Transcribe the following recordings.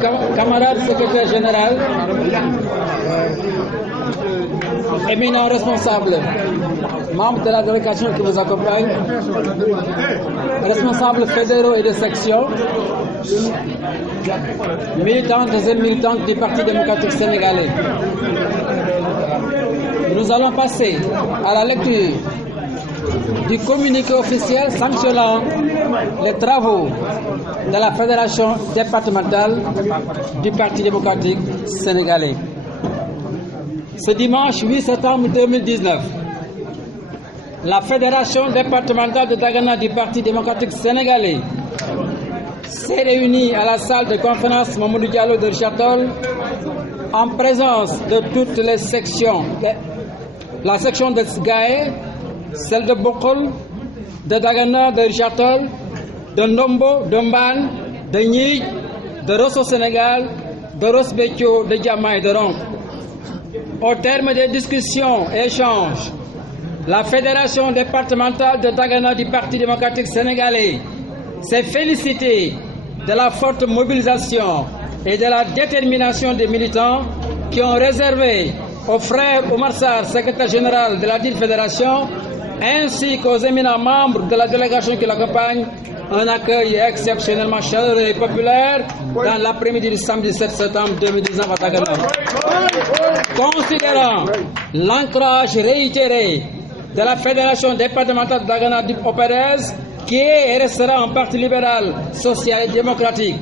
camarade secrétaire général, éminent responsable, membre de la délégation qui vous accompagne, responsables fédéraux et de section, militantes et militants du Parti démocratique sénégalais. Nous allons passer à la lecture du communiqué officiel sanctionnant les travaux de la Fédération départementale du Parti démocratique sénégalais. Ce dimanche 8 septembre 2019, la Fédération départementale de Dagana du Parti démocratique sénégalais s'est réunie à la salle de conférence Mamadou Diallo de Richard Toll en présence de toutes les sections. La section de Gaé, celle de Bokol, de Dagana, de Richard Toll, de Ndombo, de Mbane, de Nyi, de Rosso Sénégal, de Ross Béthio, de Diama et de Ronk. Au terme des discussions et échanges, la Fédération départementale de Dagana du Parti démocratique sénégalais s'est félicitée de la forte mobilisation et de la détermination des militants qui ont réservé au frère Oumar Sarr, secrétaire général de la dite fédération, ainsi qu'aux éminents membres de la délégation qui l'accompagne, un accueil exceptionnellement chaleureux et populaire dans l'après-midi du samedi 7 septembre 2019 à Dagana. Considérant l'ancrage réitéré de la Fédération départementale de Dagana du Pérez, qui est et restera un parti libéral, social et démocratique,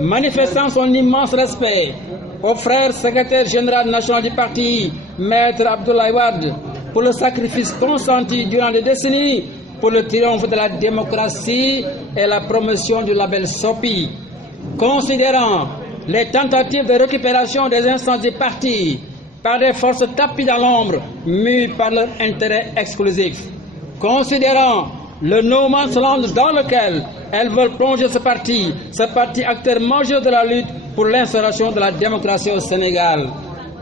manifestant son immense respect au frère secrétaire général national du parti, Maître Abdoulaye Wade, pour le sacrifice consenti durant des décennies pour le triomphe de la démocratie et la promotion du label SOPI. Considérant les tentatives de récupération des instances du parti par des forces tapies dans l'ombre, mues par leur intérêt exclusif. Considérant le no man's land dans lequel elles veulent plonger ce parti acteur majeur de la lutte pour l'instauration de la démocratie au Sénégal.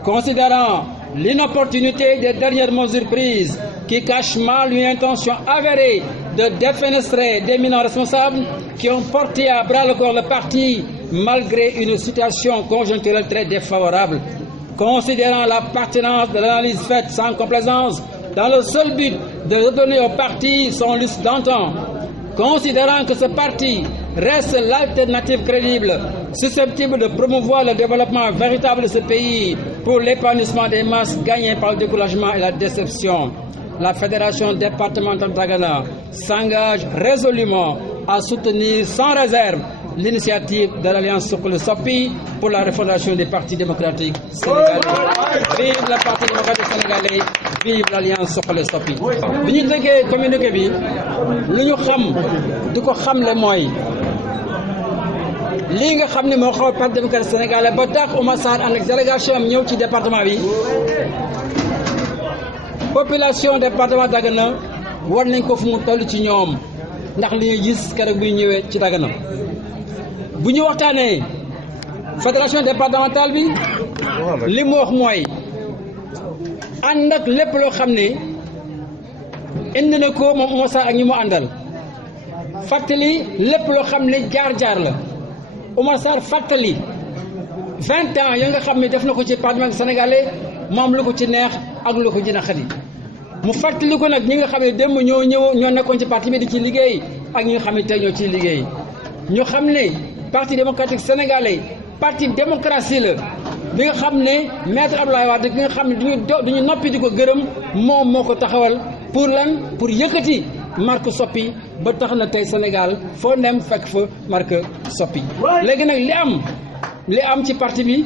Considérant l'inopportunité des dernières mesures prises qui cachent mal une intention avérée de défenestrer d'éminents responsables qui ont porté à bras le corps le parti malgré une situation conjoncturelle très défavorable. Considérant la pertinence de l'analyse faite sans complaisance dans le seul but de redonner au parti son lustre d'antan, considérant que ce parti reste l'alternative crédible, susceptible de promouvoir le développement véritable de ce pays pour l'épanouissement des masses gagnées par le découragement et la déception, la Fédération départementale de Dagana s'engage résolument à soutenir sans réserve l'initiative de l'Alliance Sokolo Sopi pour la refondation des partis démocratiques sénégalais. Vive le Parti démocratique sénégalais, vive l'Alliance Sokolo Sopi. bi ñu déggee communiqué bi lu ñu xam di ko xamle mooy lii nga xam ne moo xaw Parti démocratique sénégalais ba tax Oumar Sarr ànd ak délégation am ñëw ci département bi. Population département Dagana war nañ ko fu mu toll ci ñoom ndax li ñuy gis keroog bi ñëwee ci Dagana. bu ñu waxtaanee fédération départementale bi li mu wax mooy ànd ak lépp loo xam ne indi na ko moom Oumar Sarr ak ñi mu àndal fàttali lépp loo xam ne jaar-jaar la Oumar Sarr fàttali 20 ans ya nga xam ne def na ko ci parlement sénégalais moom lu ko ci neex ak lu ko ci naqari mu fàttali ko nag ñi nga xam ne démb ñoo nekkoon ci parti bi di ci liggéey ak ñi nga xam ne tey ñoo ciy liggéey ñu xam ne parti démocratique sénégalais parti démocratie la bi nga xam ne maître Abdoulaye Wade bi nga xam ne duñu noppi di ko gërëm moom moo ko taxawal pour lan pour yëkkati marque Sopi ba tax na tey Sénégal foo nem fekk fa marque Sopi. léegi nag li am ci parti bi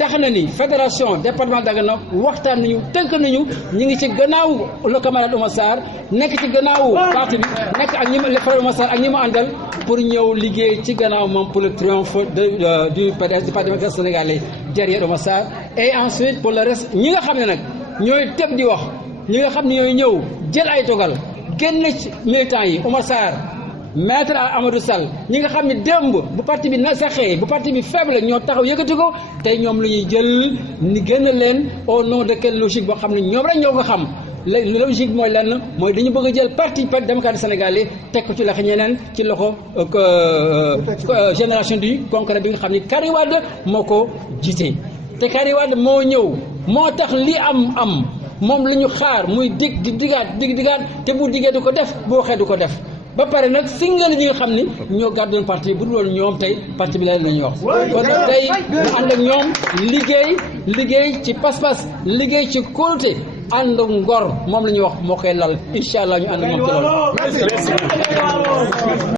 tax na ni fédération département Dagana waxtaan nañu tënk nañu ñu ngi ci gannaaw le camarade Oumar Sarr nekk ci gannaaw parti bi nekk ak le frère Oumar Sarr ak ñi mu àndal pour ñëw liggéey ci gannaaw moom pour le triomphe du PDS du Parti démocratique sénégalais derrière Oumar Sarr et ensuite pour le reste ñi nga xam ne nag ñooy tëb di wax ñi nga xam ne ñooy ñëw jël ay dogal génn ci militants yi Oumar Sarr maître Amadou Sall ñi nga xam ne démb bu parti bi na saxee bu parti bi faible ñoo taxaw yëkkati ko tey ñoom la ñuy jël ni génn leen au nom de quelle logique boo xam ne ñoom rek ñoo ko xam logique mooy lenn mooy dañu bëgg a jël parti démocratique sénégalais teg ko ci loxo ñeneen ci loxo génération du concret bi nga xam ni Karim Wade moo ko jiite te Karim Wade moo ñëw moo tax li am moom la ñu xaar muy digaat te bu diggee du ko def bu waxee du ko def ba pare nag singal ñi nga xam ni ñoo gàddoon parti bu dul woon ñoom tey parti bi leneen la ñuy wax kon nag tey ñu ànd ak ñoom liggéey ci pas-pas liggéey ci kóolute ànd ngor moom la ñuy wax moo koy lal incha allah ñu ànd ak moom ci loolu